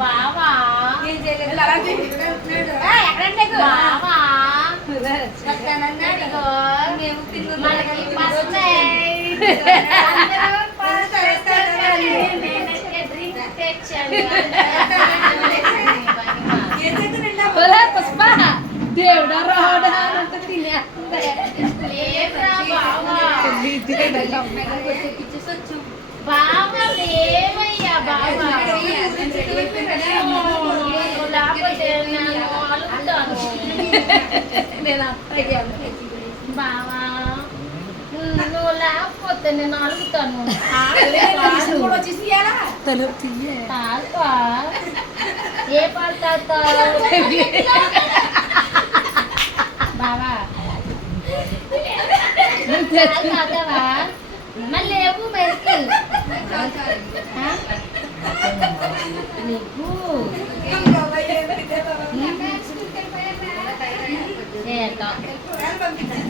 బావా బావా మేము పుష్ప దేవుడా రావడా అంత తినే బావా లేవయ్యా బావా లేకపోతే నేను అలుగుతాను బావా నువ్వు లేకపోతే నేను అలుగుతాను తాగుతా ఏ పాలు తాగుతావు బావా తాగుతావా మళ్ళీ లేవు బయటికి నీకు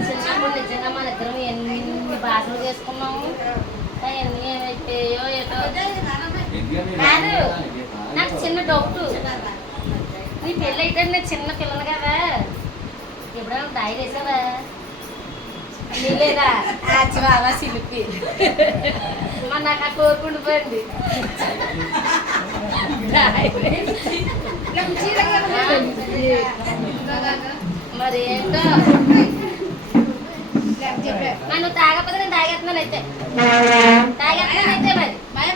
చిన్నప్పుడు నిజంగా మన ఇద్దరం ఎన్ని బాధలు చేసుకున్నాము ఎన్ని ఏమైపోయాయో ఏటో కాదు నాకు చిన్న డౌట్ నీ పెళ్ళి అయితే నేను చిన్న పిల్లలు కదా ఎప్పుడైనా దాయి వేసావా లేదా బాబా సిలిపి మరి నాకు ఆ కోరుకుండిపోయింది మరి ఏంటో నన్ను తాగకపోతే నేను తాగేస్తున్నాను అయితే మరి